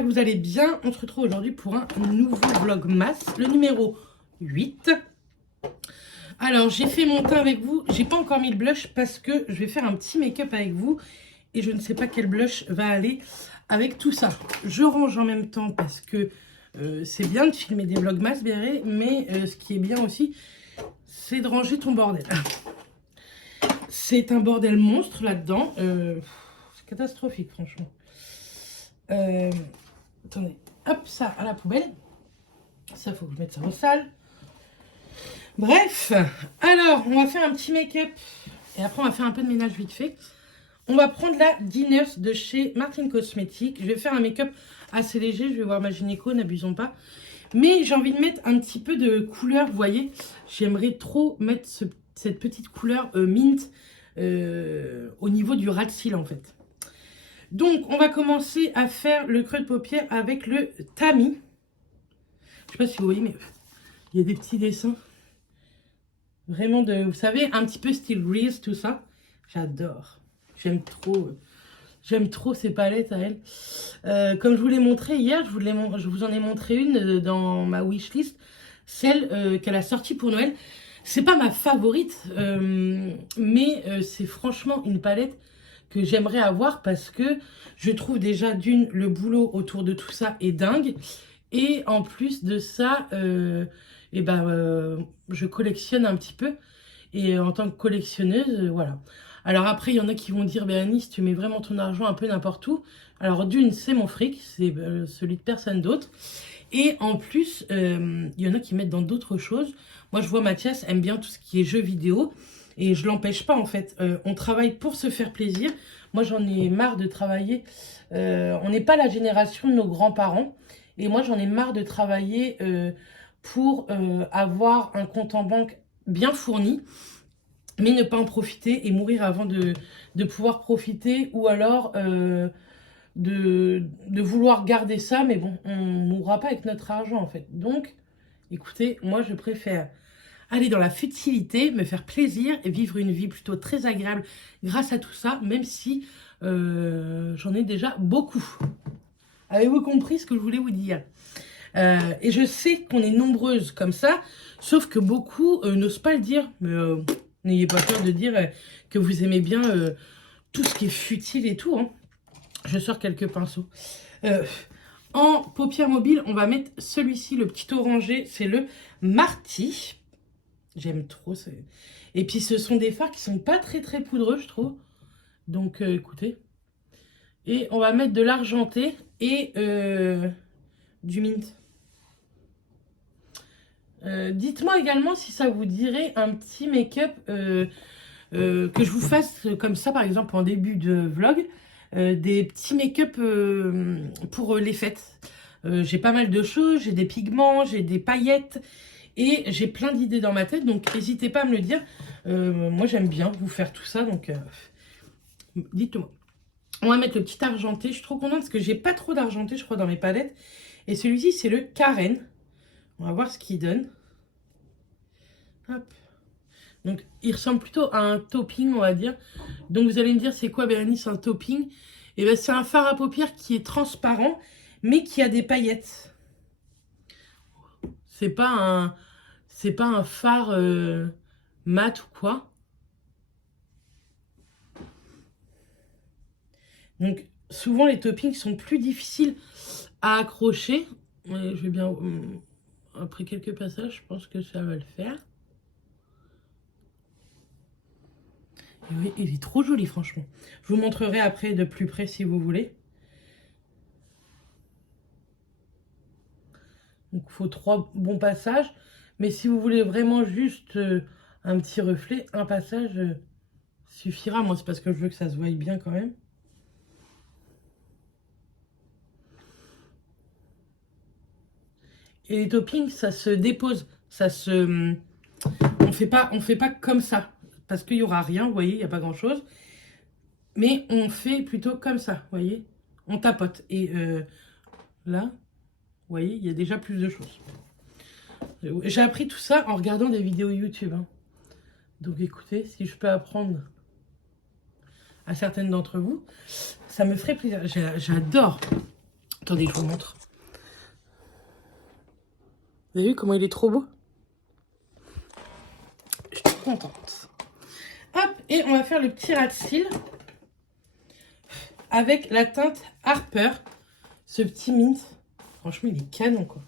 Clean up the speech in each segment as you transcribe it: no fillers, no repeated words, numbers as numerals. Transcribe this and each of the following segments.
j'espère que vous allez bien. On se retrouve aujourd'hui pour un nouveau vlogmas, le numéro 8. Alors, j'ai fait mon teint avec vous. J'ai pas encore mis le blush parce que je vais faire un petit make-up avec vous. Et je ne sais pas quel blush va aller avec tout ça. Je range en même temps parce que c'est bien de filmer des vlogmas, mais ce qui est bien aussi, c'est de ranger ton bordel. C'est un bordel monstre là-dedans. C'est catastrophique, franchement. Attendez, hop, ça à la poubelle. Ça, faut que je mette ça au sale. Bref, alors, on va faire un petit make-up. Et après, on va faire un peu de ménage vite fait. On va prendre la Dinners de chez Martin Cosmetics. Je vais faire un make-up assez léger. Je vais voir ma gynéco, n'abusons pas. Mais j'ai envie de mettre un petit peu de couleur, vous voyez. J'aimerais trop mettre cette petite couleur mint au niveau du ras de cils, en fait. Donc, on va commencer à faire le creux de paupière avec le tamis. Je sais pas si vous voyez, mais il y a des petits dessins. Vraiment de, vous savez, un petit peu style Reese, tout ça. J'adore. J'aime trop ces palettes à elle. Comme je vous l'ai montré hier, je vous en ai montré une dans ma wishlist. Celle qu'elle a sortie pour Noël. C'est pas ma favorite, mais c'est franchement une palette que j'aimerais avoir parce que je trouve déjà le boulot autour de tout ça est dingue. Et en plus de ça, je collectionne un petit peu. Et en tant que collectionneuse, voilà. Alors après, il y en a qui vont dire, Bérénice, tu mets vraiment ton argent un peu n'importe où. Alors d'une, c'est mon fric, c'est celui de personne d'autre. Et en plus, il y en a qui mettent dans d'autres choses. Moi, je vois Mathias aime bien tout ce qui est jeux vidéo. Et je l'empêche pas, en fait. On travaille pour se faire plaisir. Moi, j'en ai marre de travailler. On n'est pas la génération de nos grands-parents. Et moi, j'en ai marre de travailler pour avoir un compte en banque bien fourni, mais ne pas en profiter et mourir avant de pouvoir profiter, ou alors de vouloir garder ça, mais bon, on ne mourra pas avec notre argent, en fait. Donc, écoutez, moi, je préfère aller dans la futilité, me faire plaisir et vivre une vie plutôt très agréable grâce à tout ça, même si j'en ai déjà beaucoup. Avez-vous compris ce que je voulais vous dire? Et je sais qu'on est nombreuses comme ça, sauf que beaucoup n'osent pas le dire. Mais n'ayez pas peur de dire que vous aimez bien tout ce qui est futile et tout. Hein. Je sors quelques pinceaux. En paupières mobiles, on va mettre celui-ci, le petit orangé, c'est le Marty. J'aime trop. Et puis ce sont des fards qui sont pas très très poudreux, je trouve. Donc écoutez. Et on va mettre de l'argenté et du mint. Dites-moi également si ça vous dirait un petit make-up que je vous fasse comme ça, par exemple en début de vlog, des petits make-up pour les fêtes. J'ai pas mal de choses, j'ai des pigments, j'ai des paillettes et j'ai plein d'idées dans ma tête, donc n'hésitez pas à me le dire. Moi j'aime bien vous faire tout ça, donc dites-moi. On va mettre le petit argenté, je suis trop contente parce que j'ai pas trop d'argenté je crois dans mes palettes. Et celui-ci c'est le Karen. On va voir ce qu'il donne. Hop. Donc, il ressemble plutôt à un topping, on va dire. Donc, vous allez me dire, c'est quoi, Bérénice, un topping? Et bien, c'est un fard à paupières qui est transparent, mais qui a des paillettes. C'est pas un fard mat ou quoi. Donc, souvent, les toppings sont plus difficiles à accrocher. Ouais, je vais bien... Après quelques passages, je pense que ça va le faire. Et oui, il est trop joli, franchement. Je vous montrerai après de plus près si vous voulez. Donc, il faut 3 bons passages. Mais si vous voulez vraiment juste un petit reflet, un passage suffira. Moi, c'est parce que je veux que ça se voie bien quand même. Et les toppings, ça se dépose. On fait pas comme ça. Parce qu'il n'y aura rien, vous voyez, il n'y a pas grand-chose. Mais on fait plutôt comme ça, vous voyez. On tapote. Et là, vous voyez, il y a déjà plus de choses. J'ai appris tout ça en regardant des vidéos YouTube. Hein. Donc écoutez, si je peux apprendre à certaines d'entre vous, ça me ferait plaisir. J'adore Attendez, je vous montre. Vous avez vu comment il est trop beau? Je suis trop contente. Hop, et on va faire le petit ras de cils avec la teinte Harper. Ce petit mint. Franchement, il est canon, quoi.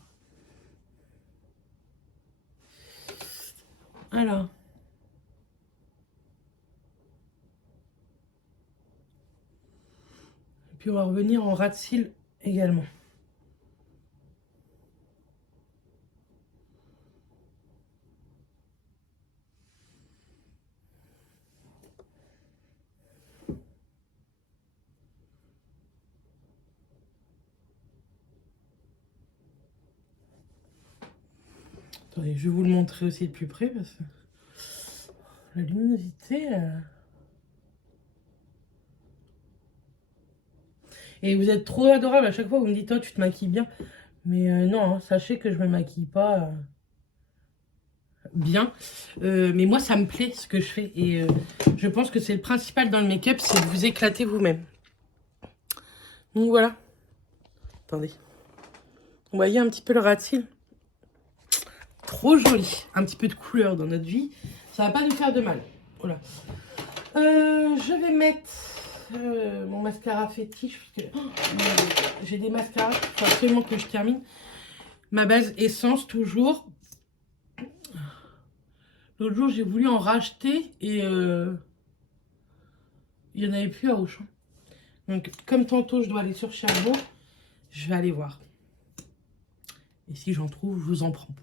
Alors. Et puis, on va revenir en ras de cils également. Attendez, je vais vous le montrer aussi de plus près parce que la luminosité... Et vous êtes trop adorable à chaque fois, vous me dites, toi, tu te maquilles bien. Mais non, hein, sachez que je me maquille pas bien. Mais moi, ça me plaît ce que je fais. Et je pense que c'est le principal dans le make-up, c'est de vous éclater vous-même. Donc voilà. Attendez. Vous voyez un petit peu le ras de cils? Trop joli. Un petit peu de couleur dans notre vie. Ça va pas nous faire de mal. Voilà. Je vais mettre mon mascara fétiche. Parce que j'ai des mascaras. Il faut absolument que je termine. Ma base essence, toujours. L'autre jour, j'ai voulu en racheter. Et il n'y en avait plus à Auchan. Donc, comme tantôt, je dois aller sur Cherbourg. Je vais aller voir. Et si j'en trouve, je vous en prends.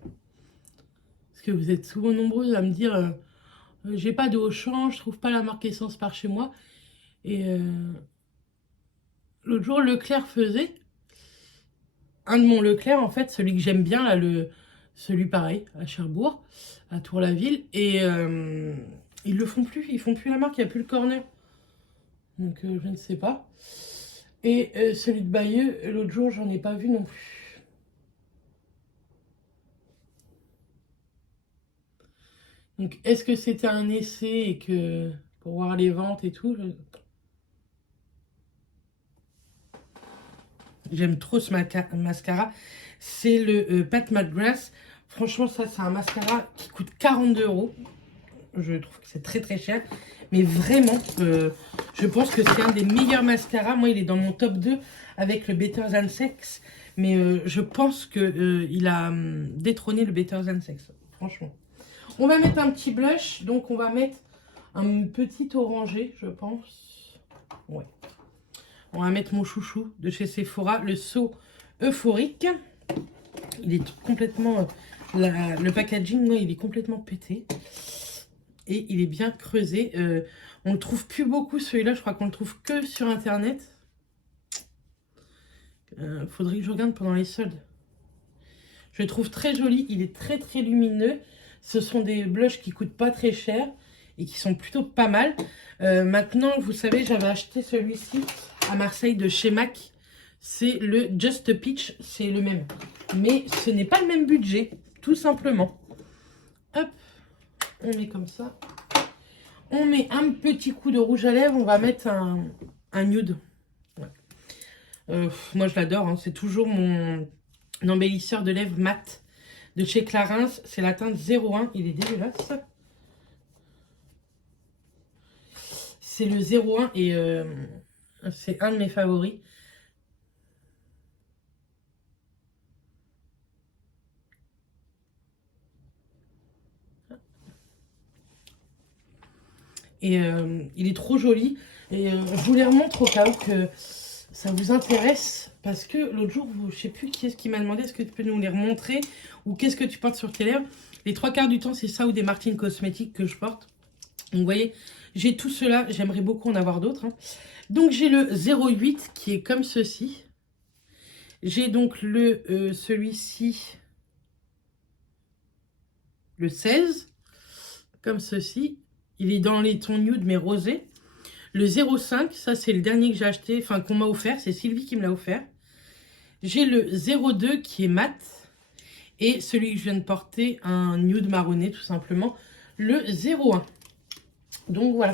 Parce que vous êtes souvent nombreux à me dire j'ai pas de Auchan, je trouve pas la marque essence par chez moi. Et l'autre jour, Leclerc faisait un de mon Leclerc, en fait, celui que j'aime bien, là, celui pareil, à Cherbourg, à Tour-la-Ville. Et ils le font plus, ils font plus la marque, il n'y a plus le corner. Donc je ne sais pas. Et celui de Bayeux, l'autre jour, j'en ai pas vu non plus. Donc, est-ce que c'était un essai et que pour voir les ventes et tout, j'aime trop ce mascara. C'est le Pat McGrath. Franchement, ça, c'est un mascara qui coûte 42 €. Je trouve que c'est très très cher. Mais vraiment, je pense que c'est un des meilleurs mascaras. Moi, il est dans mon top 2 avec le Better Than Sex. Mais je pense qu'il a détrôné le Better Than Sex. Franchement. On va mettre un petit blush, donc on va mettre un petit orangé, je pense. Ouais. On va mettre mon chouchou de chez Sephora, le So Euphorique. Il est complètement... le packaging, moi, il est complètement pété. Et il est bien creusé. On le trouve plus beaucoup, celui-là. Je crois qu'on le trouve que sur Internet. Faudrait que je regarde pendant les soldes. Je le trouve très joli. Il est très, très lumineux. Ce sont des blushs qui coûtent pas très cher et qui sont plutôt pas mal. Maintenant, vous savez, j'avais acheté celui-ci à Marseille de chez MAC. C'est le Just Peach, c'est le même. Mais ce n'est pas le même budget, tout simplement. Hop, on met comme ça. On met un petit coup de rouge à lèvres. On va mettre un nude. Ouais. Moi, je l'adore. Hein. C'est toujours mon embellisseur de lèvres mat. De chez Clarins, c'est la teinte 01, il est dégueulasse. C'est le 01 et c'est un de mes favoris. Et il est trop joli. Et je vous les remontre au cas où que ça vous intéresse. Parce que l'autre jour, je ne sais plus qui est-ce qui m'a demandé, est-ce que tu peux nous les remontrer ou qu'est-ce que tu portes sur tes lèvres. Les 3/4 du temps, c'est ça ou des Martine Cosmetics que je porte. Donc, vous voyez, j'ai tout cela. J'aimerais beaucoup en avoir d'autres. Hein. Donc, j'ai le 08 qui est comme ceci. J'ai donc celui-ci, le 16, comme ceci. Il est dans les tons nude mais rosé. Le 05, ça c'est le dernier que j'ai acheté, enfin qu'on m'a offert, c'est Sylvie qui me l'a offert. J'ai le 02 qui est mat. Et celui que je viens de porter, un nude marronné tout simplement, le 01. Donc voilà,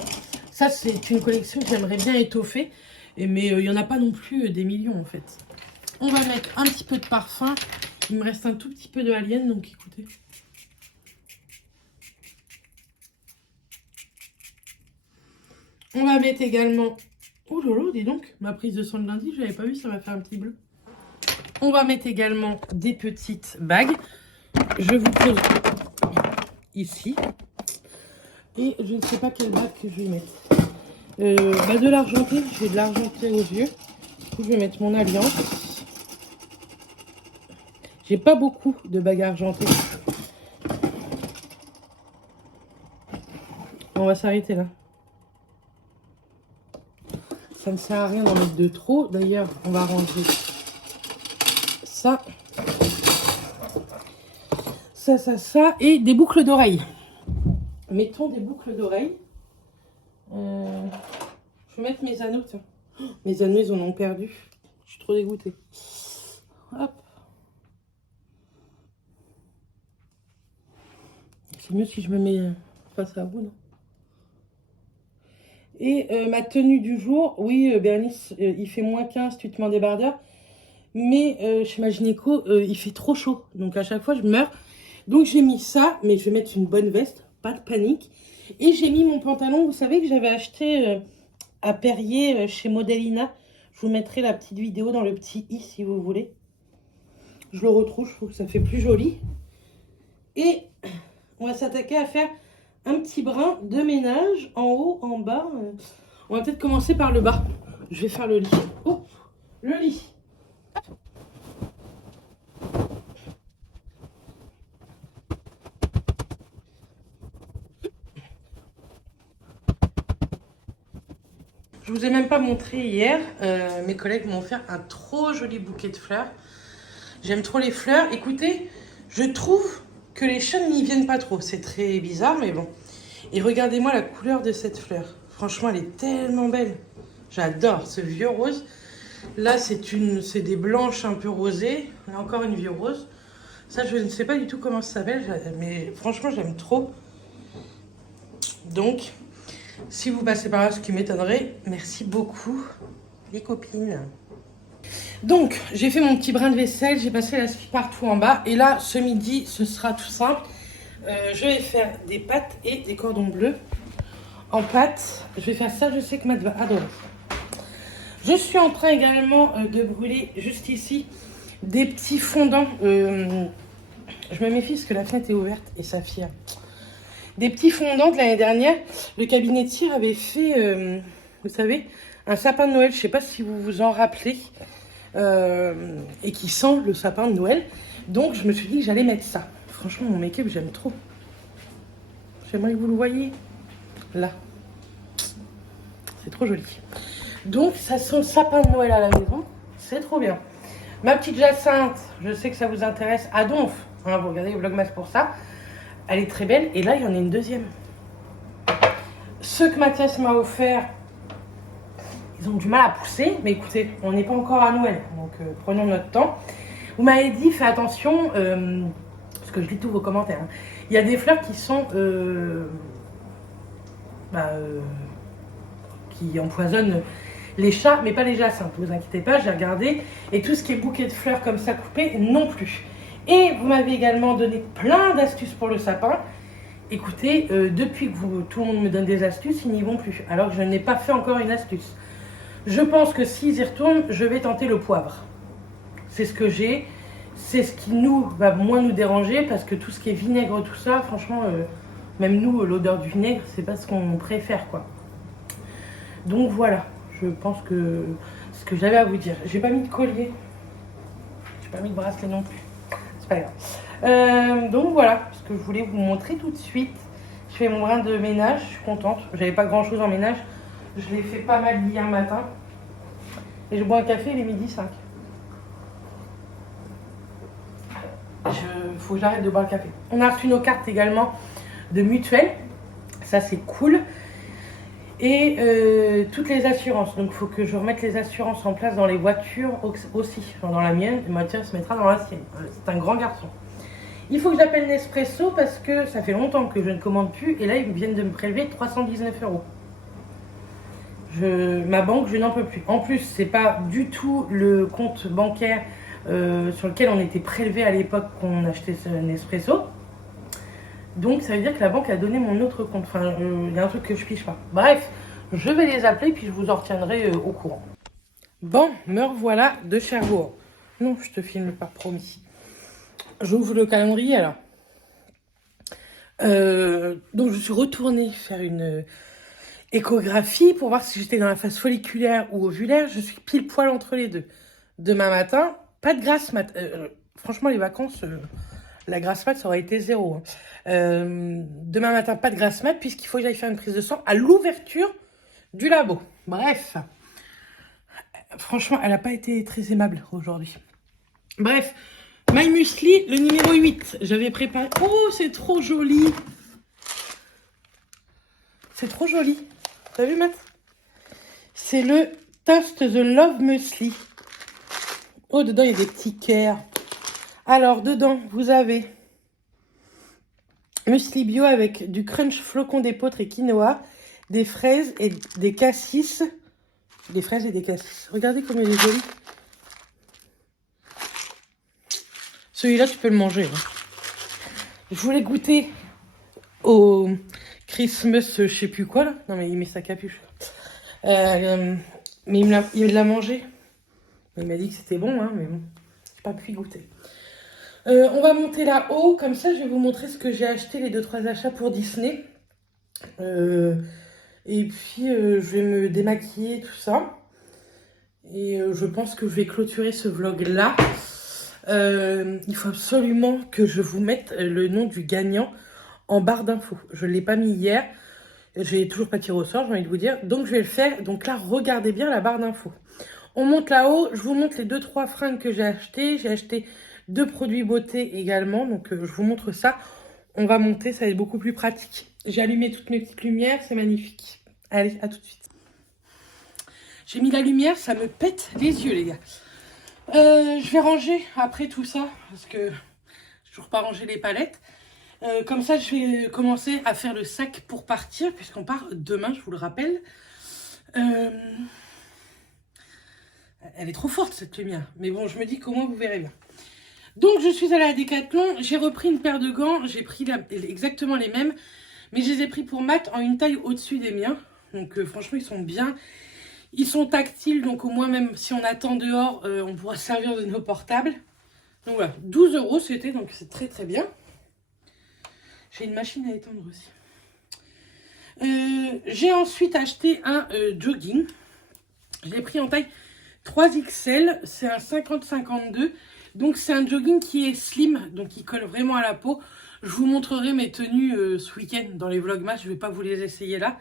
ça c'est une collection que j'aimerais bien étoffer. Mais il n'y en a pas non plus des millions en fait. On va mettre un petit peu de parfum. Il me reste un tout petit peu de Alien, donc écoutez. On va mettre également... Oh lolo, dis donc, ma prise de sang de lundi, je n'avais pas vu, ça m'a fait un petit bleu. On va mettre également des petites bagues. Je vous pose ici. Et je ne sais pas quelle bague que je vais mettre. De l'argenté, j'ai de l'argenté aux yeux. Du coup, je vais mettre mon alliance. J'ai pas beaucoup de bagues argentées. On va s'arrêter là. Ça ne sert à rien d'en mettre de trop. D'ailleurs, on va ranger ça. Ça. Et des boucles d'oreilles. Mettons des boucles d'oreilles. Je vais mettre mes anneaux. Tiens. Mes anneaux, ils en ont perdu. Je suis trop dégoûtée. Hop. C'est mieux si je me mets face à vous, non? Et ma tenue du jour, oui, Bernice, il fait moins 15, tu te mets en débardeur. Mais chez ma gynéco, il fait trop chaud. Donc à chaque fois, je meurs. Donc j'ai mis ça, mais je vais mettre une bonne veste, pas de panique. Et j'ai mis mon pantalon, vous savez que j'avais acheté à Perrier chez Modelina. Je vous mettrai la petite vidéo dans le petit i si vous voulez. Je le retrouve, je trouve que ça fait plus joli. Et on va s'attaquer à faire un petit brin de ménage en haut, en bas. On va peut-être commencer par le bas. Je vais faire le lit. Oh, le lit. Je vous ai même pas montré hier. Mes collègues m'ont offert un trop joli bouquet de fleurs. J'aime trop les fleurs. Écoutez, je trouve que les chats n'y viennent pas trop. C'est très bizarre, mais bon. Et regardez-moi la couleur de cette fleur. Franchement, elle est tellement belle. J'adore ce vieux rose. Là, c'est des blanches un peu rosées. Là, encore une vieux rose. Ça, je ne sais pas du tout comment ça s'appelle. Mais franchement, j'aime trop. Donc, si vous passez par là, ce qui m'étonnerait, merci beaucoup, les copines. Donc, j'ai fait mon petit brin de vaisselle. J'ai passé la scie partout en bas. Et là, ce midi, ce sera tout simple. Je vais faire des pâtes et des cordons bleus en pâtes. Je vais faire ça, je sais que Matt va adorer. Je suis en train également de brûler juste ici des petits fondants. Je me méfie parce que la fenêtre est ouverte et ça fire. Des petits fondants de l'année dernière. Le cabinet de cire avait fait, vous savez, un sapin de Noël. Je ne sais pas si vous vous en rappelez. Et qui sent le sapin de Noël. Donc, je me suis dit que j'allais mettre ça. Franchement, mon make-up, j'aime trop. J'aimerais que vous le voyez. Là. C'est trop joli. Donc, ça sent le sapin de Noël à la maison. C'est trop bien. Ma petite Jacinthe, je sais que ça vous intéresse. À Donf. Hein, vous regardez le Vlogmas pour ça. Elle est très belle. Et là, il y en a une deuxième. Ceux que Mathias m'a offert, ils ont du mal à pousser. Mais écoutez, on n'est pas encore à Noël. Donc, prenons notre temps. Vous m'avez dit, fais attention, parce que je lis tous vos commentaires. Hein. Il y a des fleurs qui sont... qui empoisonnent les chats, mais pas les jacinthes. Ne vous inquiétez pas, j'ai regardé. Et tout ce qui est bouquet de fleurs comme ça coupé, non plus. Et vous m'avez également donné plein d'astuces pour le sapin. Écoutez, depuis que tout le monde me donne des astuces, ils n'y vont plus. Alors que je n'ai pas fait encore une astuce. Je pense que s'ils y retournent, je vais tenter le poivre. C'est ce que j'ai. C'est ce qui va moins nous déranger parce que tout ce qui est vinaigre, tout ça, franchement, même nous, l'odeur du vinaigre, c'est pas ce qu'on préfère, quoi. Donc voilà, je pense que ce que j'avais à vous dire. J'ai pas mis de collier. J'ai pas mis de bracelet non plus. C'est pas grave. Donc voilà, ce que je voulais vous montrer tout de suite. Je fais mon brin de ménage, je suis contente. J'avais pas grand chose en ménage. Je l'ai fait pas mal hier matin. Et je bois un café, il est 12h05. Faut que j'arrête de boire le café. On a reçu nos cartes également de mutuelle. Ça, c'est cool. Et toutes les assurances. Donc, il faut que je remette les assurances en place dans les voitures aussi. Genre dans la mienne, et Mathias se mettra dans la sienne. C'est un grand garçon. Il faut que j'appelle Nespresso parce que ça fait longtemps que je ne commande plus. Et là, ils viennent de me prélever 319 €. Ma banque, je n'en peux plus. En plus, c'est pas du tout le compte bancaire sur lequel on était prélevé à l'époque quand on achetait ce Nespresso. Donc ça veut dire que la banque a donné mon autre compte. Enfin, il y a un truc que je piche pas. Bref, je vais les appeler puis je vous en retiendrai au courant. Bon, me revoilà de Cherbourg. Non, je te filme pas, promis. J'ouvre le calendrier alors. Donc je suis retournée faire une échographie pour voir si j'étais dans la phase folliculaire ou ovulaire. Je suis pile poil entre les deux. Demain matin, pas de grasse mat. Franchement, les vacances, la grasse mat, ça aurait été zéro. Hein. Demain matin, pas de grasse mat puisqu'il faut que j'aille faire une prise de sang à l'ouverture du labo. Bref. Franchement, elle n'a pas été très aimable aujourd'hui. Bref. My Muesli, le numéro 8. J'avais préparé... Oh, c'est trop joli. C'est trop joli. T'as vu, Matt? C'est le Toast the Love Muesli. Oh, dedans, il y a des petits cœurs. Alors, dedans, vous avez muesli bio avec du crunch flocon d'épeautre et quinoa, des fraises et des cassis. Des fraises et des cassis. Regardez comme il est joli. Celui-là, tu peux le manger. Hein. Je voulais goûter au Christmas, je sais plus quoi, là. Non, mais il met sa capuche. Mais il l'a mangé. Il m'a dit que c'était bon, hein, mais bon, j'ai pas pu y goûter. On va monter là-haut, comme ça, je vais vous montrer ce que j'ai acheté, les 2-3 achats pour Disney. Et puis, je vais me démaquiller, tout ça. Et je pense que je vais clôturer ce vlog-là. Il faut absolument que je vous mette le nom du gagnant en barre d'infos. Je ne l'ai pas mis hier. J'ai toujours pas tiré au sort, j'ai envie de vous dire. Donc, je vais le faire. Donc là, regardez bien la barre d'infos. On monte là-haut. Je vous montre les 2-3 fringues que j'ai achetées. J'ai acheté 2 produits beauté également. Donc, je vous montre ça. On va monter, ça va être beaucoup plus pratique. J'ai allumé toutes mes petites lumières. C'est magnifique. Allez, à tout de suite. J'ai mis la lumière, ça me pète les yeux, les gars. Je vais ranger après tout ça, parce que j'ai toujours pas rangé les palettes. Comme ça, je vais commencer à faire le sac pour partir, puisqu'on part demain, je vous le rappelle. Elle est trop forte, cette lumière. Mais bon, je me dis qu'au moins, vous verrez bien. Donc, je suis allée à Decathlon. J'ai repris une paire de gants. J'ai pris exactement les mêmes. Mais je les ai pris pour Matt en une taille au-dessus des miens. Donc, franchement, ils sont bien. Ils sont tactiles, donc au moins même si on attend dehors, on pourra servir de nos portables. Donc voilà, 12 € c'était, donc c'est très très bien. J'ai une machine à étendre aussi. J'ai ensuite acheté un jogging. Je l'ai pris en taille 3XL, c'est un 50-52. Donc c'est un jogging qui est slim, donc qui colle vraiment à la peau. Je vous montrerai mes tenues ce week-end dans les vlogmas, je ne vais pas vous les essayer là.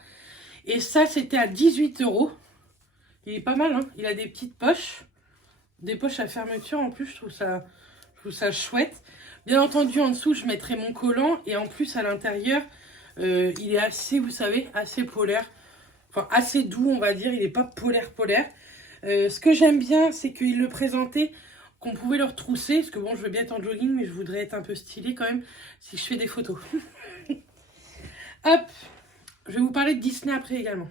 Et ça c'était à 18 €. Il est pas mal, hein. Il a des petites poches. Des poches à fermeture en plus, je trouve ça chouette. Bien entendu, en dessous, je mettrai mon collant. Et en plus, à l'intérieur, il est assez, vous savez, assez polaire. Enfin, assez doux, on va dire. Il n'est pas polaire. Ce que j'aime bien, c'est qu'il le présentait, qu'on pouvait le retrousser. Parce que bon, je veux bien être en jogging, mais je voudrais être un peu stylée quand même si je fais des photos. Hop, je vais vous parler de Disney après également.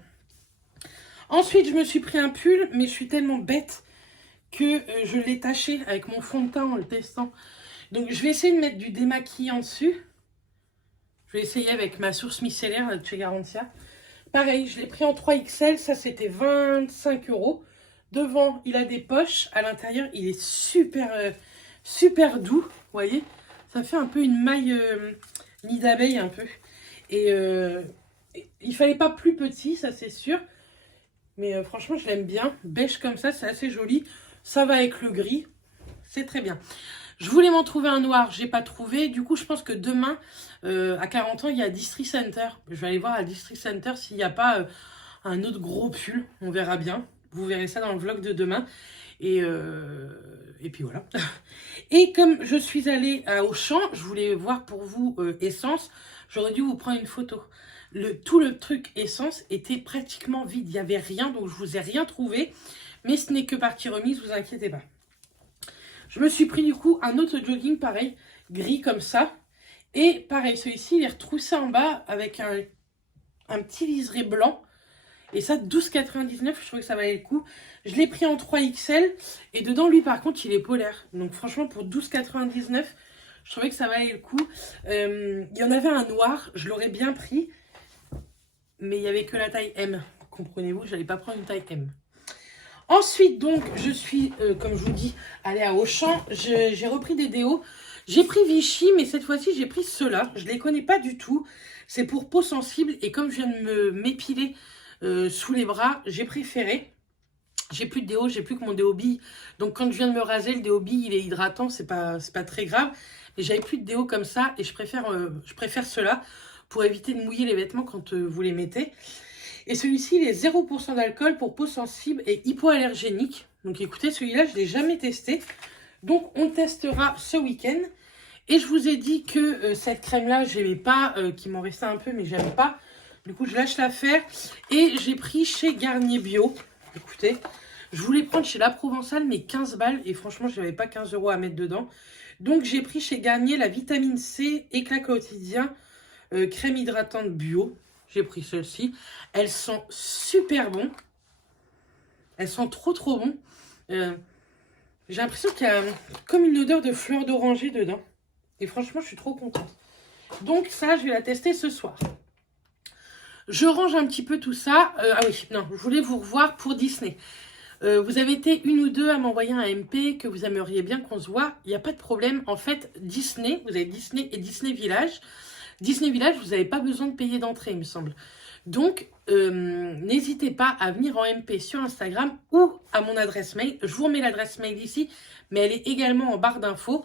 Ensuite, je me suis pris un pull, mais je suis tellement bête que je l'ai taché avec mon fond de teint en le testant. Donc, je vais essayer de mettre du démaquillant dessus. Je vais essayer avec ma source micellaire de chez Garantia. Pareil, je l'ai pris en 3XL. Ça, c'était 25 €. Devant, il a des poches. À l'intérieur, il est super doux. Vous voyez, ça fait un peu une maille nid d'abeille un peu. Et il fallait pas plus petit, ça c'est sûr. Mais franchement, je l'aime bien. Beige comme ça, c'est assez joli. Ça va avec le gris. C'est très bien. Je voulais m'en trouver un noir. J'ai pas trouvé. Du coup, je pense que demain, à 40 ans, il y a District Center. Je vais aller voir à District Center s'il n'y a pas un autre gros pull. On verra bien. Vous verrez ça dans le vlog de demain. Et puis voilà. Et comme je suis allée à Auchan, je voulais voir pour vous Essence. J'aurais dû vous prendre une photo. Tout le truc Essence était pratiquement vide. Il n'y avait rien, donc je vous ai rien trouvé. Mais ce n'est que partie remise, vous inquiétez pas. Je me suis pris du coup un autre jogging pareil, gris comme ça. Et pareil, celui-ci, il est retroussé en bas avec un petit liseré blanc. Et ça, 12,99, je trouvais que ça valait le coup. Je l'ai pris en 3XL. Et dedans, lui, par contre, il est polaire. Donc franchement, pour 12,99, je trouvais que ça valait le coup. Il y en avait un noir, je l'aurais bien pris. Mais il n'y avait que la taille M. Comprenez-vous, je n'allais pas prendre une taille M. Ensuite, donc, je suis, comme je vous dis, allée à Auchan. J'ai repris des déos. J'ai pris Vichy, mais cette fois-ci, j'ai pris ceux-là. Je ne les connais pas du tout. C'est pour peau sensible. Et comme je viens de m'épiler sous les bras, j'ai préféré. J'ai plus de déo, j'ai plus que mon déo bille. Donc, quand je viens de me raser, le déo bille, il est hydratant. C'est pas très grave. Mais j'avais plus de déo comme ça. Et je préfère ceux-là pour éviter de mouiller les vêtements quand vous les mettez. Et celui-ci, il est 0% d'alcool pour peau sensible et hypoallergénique. Donc écoutez, celui-là, je ne l'ai jamais testé. Donc on testera ce week-end. Et je vous ai dit que cette crème-là, je n'aimais pas, qu'il m'en restait un peu, mais je n'aime pas. Du coup, je lâche l'affaire. Et j'ai pris chez Garnier Bio. Écoutez, je voulais prendre chez La Provençale, mais 15 balles. Et franchement, je n'avais pas 15 € à mettre dedans. Donc j'ai pris chez Garnier la vitamine C, éclat quotidien, crème hydratante bio. J'ai pris celle-ci. Elles sont super bon. Elles sont trop bon. J'ai l'impression qu'il y a comme une odeur de fleur d'oranger dedans. Et franchement, je suis trop contente. Donc ça, je vais la tester ce soir. Je range un petit peu tout ça. Ah oui, non, je voulais vous revoir pour Disney. Vous avez été une ou deux à m'envoyer un MP que vous aimeriez bien qu'on se voit. Il n'y a pas de problème. En fait, Disney, vous avez Disney et Disney Village. Disney Village, vous n'avez pas besoin de payer d'entrée, il me semble. Donc, n'hésitez pas à venir en MP sur Instagram ou à mon adresse mail. Je vous remets l'adresse mail ici, mais elle est également en barre d'infos.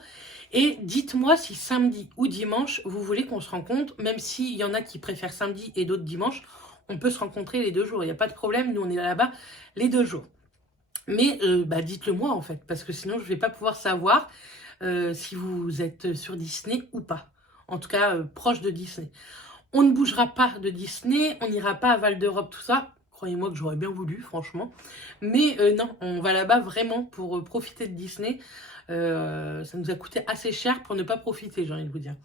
Et dites-moi si samedi ou dimanche, vous voulez qu'on se rencontre. Même s'il y en a qui préfèrent samedi et d'autres dimanche, on peut se rencontrer les 2 jours. Il n'y a pas de problème, nous on est là-bas les 2 jours. Mais dites-le moi en fait, parce que sinon je ne vais pas pouvoir savoir si vous êtes sur Disney ou pas. En tout cas, proche de Disney. On ne bougera pas de Disney, on n'ira pas à Val d'Europe, tout ça. Croyez-moi que j'aurais bien voulu, franchement. Mais non, on va là-bas vraiment pour profiter de Disney. Ça nous a coûté assez cher pour ne pas profiter, j'ai envie de vous dire.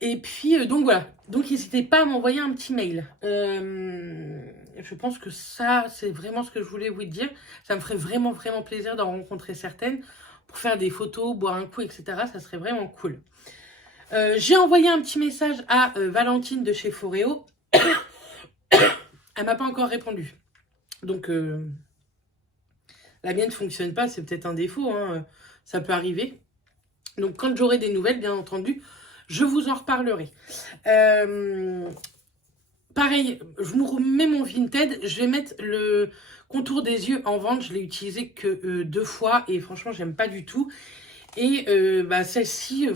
Et puis, donc voilà. Donc, n'hésitez pas à m'envoyer un petit mail. Je pense que ça, c'est vraiment ce que je voulais vous dire. Ça me ferait vraiment plaisir d'en rencontrer certaines pour faire des photos, boire un coup, etc. Ça serait vraiment cool. J'ai envoyé un petit message à Valentine de chez Foreo. Elle m'a pas encore répondu. Donc, la mienne ne fonctionne pas. C'est peut-être un défaut. Hein. Ça peut arriver. Donc, quand j'aurai des nouvelles, bien entendu, je vous en reparlerai. Pareil, je me remets mon Vinted. Je vais mettre le contour des yeux en vente. Je l'ai utilisé que 2 fois. Et franchement, j'aime pas du tout. Et celle-ci,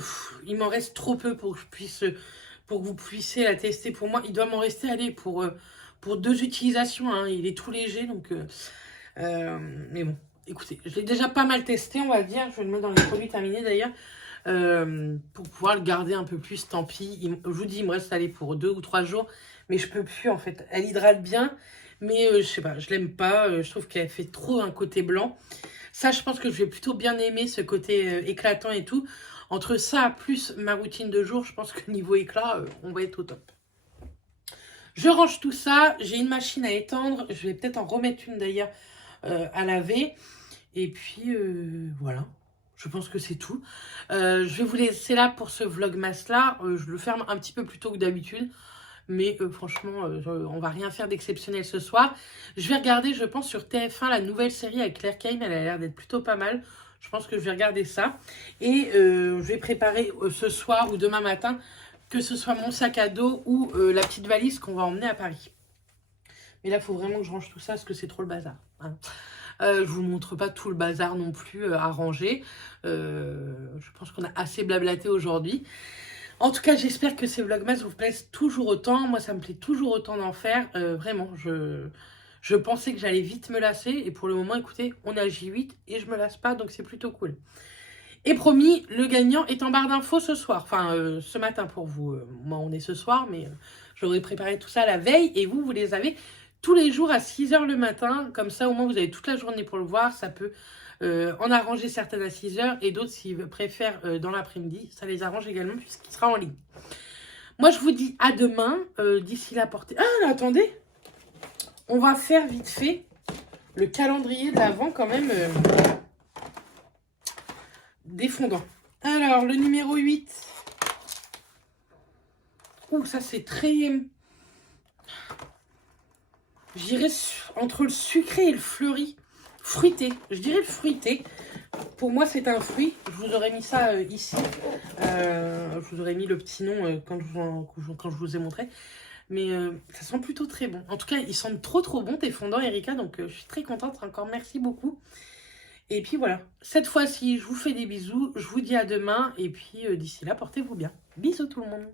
il m'en reste trop peu pour que vous puissiez la tester pour moi. Il doit m'en rester, allez, pour 2 utilisations. Hein. Il est tout léger, donc... mais bon, écoutez, je l'ai déjà pas mal testé, on va dire. Je vais le mettre dans les produits terminés, d'ailleurs. Pour pouvoir le garder un peu plus, tant pis. Je vous dis, il me reste, allez, pour 2 ou 3 jours. Mais je peux plus, en fait. Elle hydrate bien, mais je sais pas, je l'aime pas. Je trouve qu'elle fait trop un côté blanc. Ça, je pense que je vais plutôt bien aimer ce côté éclatant et tout. Entre ça, plus ma routine de jour, je pense que niveau éclat, on va être au top. Je range tout ça. J'ai une machine à étendre. Je vais peut-être en remettre une d'ailleurs à laver. Et puis, voilà. Je pense que c'est tout. Je vais vous laisser là pour ce vlogmas là. Je le ferme un petit peu plus tôt que d'habitude. Mais franchement, on va rien faire d'exceptionnel ce soir. Je vais regarder, je pense, sur TF1, la nouvelle série avec Claire Kane. Elle a l'air d'être plutôt pas mal. Je pense que je vais regarder ça. Et je vais préparer ce soir ou demain matin, que ce soit mon sac à dos ou la petite valise qu'on va emmener à Paris. Mais là, il faut vraiment que je range tout ça parce que c'est trop le bazar. Hein. Je vous montre pas tout le bazar non plus à ranger. Je pense qu'on a assez blablaté aujourd'hui. En tout cas, j'espère que ces vlogmas vous plaisent toujours autant. Moi, ça me plaît toujours autant d'en faire. Vraiment, je pensais que j'allais vite me lasser. Et pour le moment, écoutez, on est à J8 et je me lasse pas. Donc, c'est plutôt cool. Et promis, le gagnant est en barre d'infos ce soir. Enfin, ce matin pour vous. Moi, on est ce soir, mais j'aurais préparé tout ça la veille. Et vous les avez tous les jours à 6 h le matin. Comme ça, au moins, vous avez toute la journée pour le voir. Ça peut... en arranger certaines à 6 h et d'autres s'ils préfèrent dans l'après-midi, ça les arrange également puisqu'il sera en ligne. Moi je vous dis à demain, d'ici là portez... Ah attendez, On va faire vite fait le calendrier de l'Avent quand même des fondants. Alors, le numéro 8. Ouh, ça c'est très... Je dirais entre le sucré et le fleuri. Fruité. Je dirais le fruité. Pour moi, c'est un fruit. Je vous aurais mis ça ici. Je vous aurais mis le petit nom quand je vous ai montré. Mais ça sent plutôt très bon. En tout cas, ils sentent trop bon tes fondants, Erika. Donc, je suis très contente. Encore merci beaucoup. Et puis voilà. Cette fois-ci, je vous fais des bisous. Je vous dis à demain. Et puis, d'ici là, portez-vous bien. Bisous tout le monde.